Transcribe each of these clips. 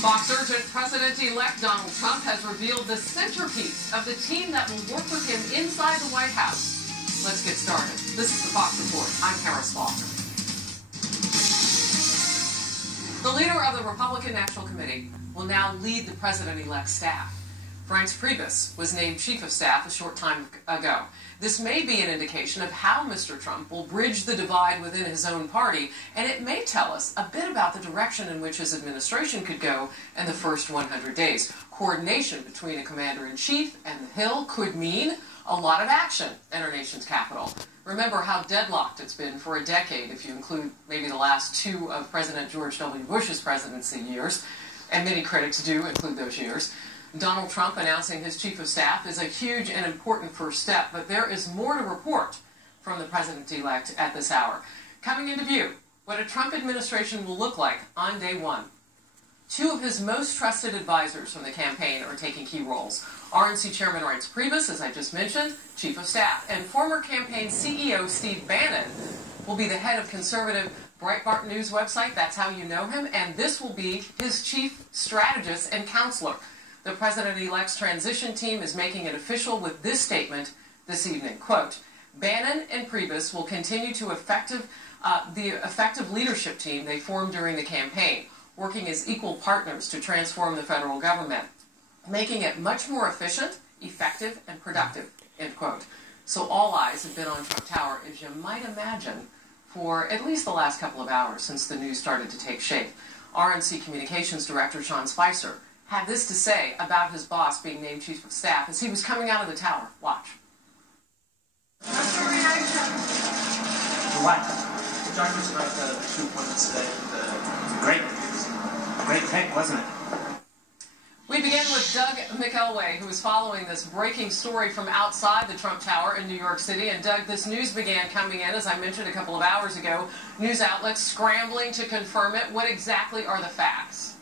Fox urgent President-elect Donald Trump has revealed the centerpiece of the team that will work with him inside the White House. Let's get started. This is the Fox Report. I'm Harris Faulkner. The leader of the Republican National Committee will now lead the President-elect's staff. Reince Priebus was named Chief of Staff a short time ago. This may be an indication of how Mr. Trump will bridge the divide within his own party, and it may tell us a bit about the direction in which his administration could go in the first 100 days. Coordination between a commander-in-chief and the Hill could mean a lot of action in our nation's capital. Remember how deadlocked it's been for a decade, if you include maybe the last two of President George W. Bush's presidency years, and many critics do include those years. Donald Trump announcing his chief of staff is a huge and important first step, but there is more to report from the president-elect at this hour. Coming into view, what a Trump administration will look like on day one. Two of his most trusted advisors from the campaign are taking key roles. RNC Chairman Reince Priebus, as I just mentioned, chief of staff, and former campaign CEO Steve Bannon will be the head of conservative Breitbart News website. That's how you know him, and this will be his chief strategist and counselor. The President-elect's transition team is making it official with this statement this evening. Quote, Bannon and Priebus will continue to the effective leadership team they formed during the campaign, working as equal partners to transform the federal government, making it much more efficient, effective, and productive, end quote. So all eyes have been on Trump Tower, as you might imagine, for at least the last couple of hours since the news started to take shape. RNC Communications Director Sean Spicer had this to say about his boss being named Chief of Staff as he was coming out of the tower. Watch. What's your reaction? What? Talk to us about the two appointments today. Great pick, wasn't it? We begin with Doug McElway, who is following this breaking story from outside the Trump Tower in New York City. And Doug, this news began coming in, as I mentioned a couple of hours ago. News outlets scrambling to confirm it. What exactly are the facts?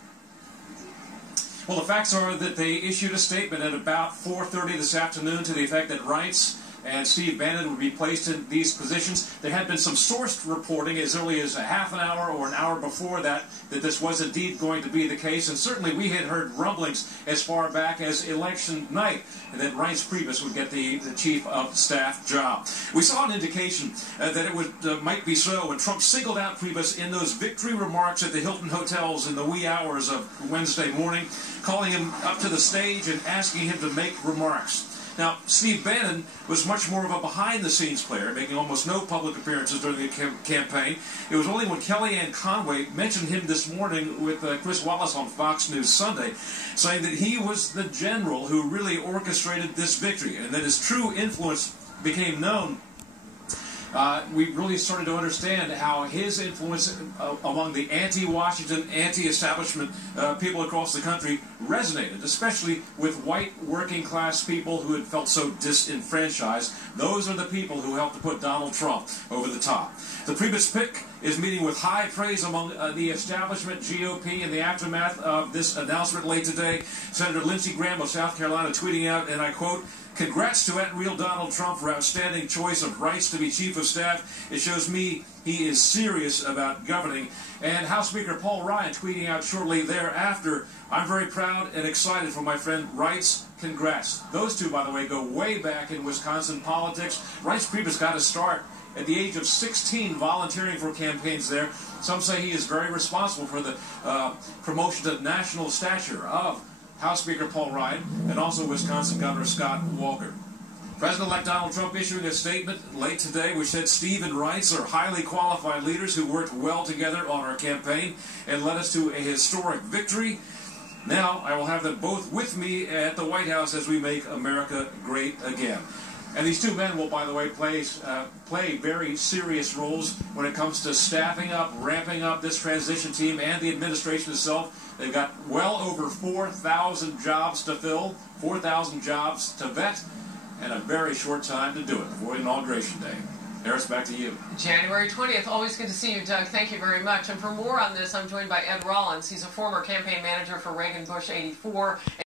Well, the facts are that they issued a statement at about 4:30 this afternoon to the effect that Reince and Steve Bannon would be placed in these positions. There had been some sourced reporting as early as a half an hour or an hour before that this was indeed going to be the case, and certainly we had heard rumblings as far back as election night that Reince Priebus would get the chief of staff job. We saw an indication that it might be so when Trump singled out Priebus in those victory remarks at the Hilton hotels in the wee hours of Wednesday morning, calling him up to the stage and asking him to make remarks. Now, Steve Bannon was much more of a behind-the-scenes player, making almost no public appearances during the campaign. It was only when Kellyanne Conway mentioned him this morning with Chris Wallace on Fox News Sunday, saying that he was the general who really orchestrated this victory, and that his true influence became known. We really started to understand how his influence among the anti-Washington, anti-establishment people across the country resonated, especially with white working-class people who had felt so disenfranchised. Those are the people who helped to put Donald Trump over the top. The Priebus pick is meeting with high praise among the establishment GOP in the aftermath of this announcement late today. Senator Lindsey Graham of South Carolina tweeting out, and I quote, "Congrats to @Real Donald Trump for outstanding choice of Reince to be Chief of Staff. It shows me he is serious about governing." And House Speaker Paul Ryan tweeting out shortly thereafter, "I'm very proud and excited for my friend Reince. Congrats." Those two, by the way, go way back in Wisconsin politics. Reince Priebus got a start at the age of 16 volunteering for campaigns there. Some say he is very responsible for the promotion to national stature of House Speaker Paul Ryan and also Wisconsin Governor Scott Walker. President-elect Donald Trump issuing a statement late today which said Steve and Reince are highly qualified leaders who worked well together on our campaign and led us to a historic victory. Now I will have them both with me at the White House as we make America great again. And these two men will, by the way, play very serious roles when it comes to staffing up, ramping up this transition team and the administration itself. They've got well over 4,000 jobs to fill, 4,000 jobs to vet, and a very short time to do it before Inauguration Day. Harris, back to you. January 20th. Always good to see you, Doug. Thank you very much. And for more on this, I'm joined by Ed Rollins. He's a former campaign manager for Reagan Bush 84.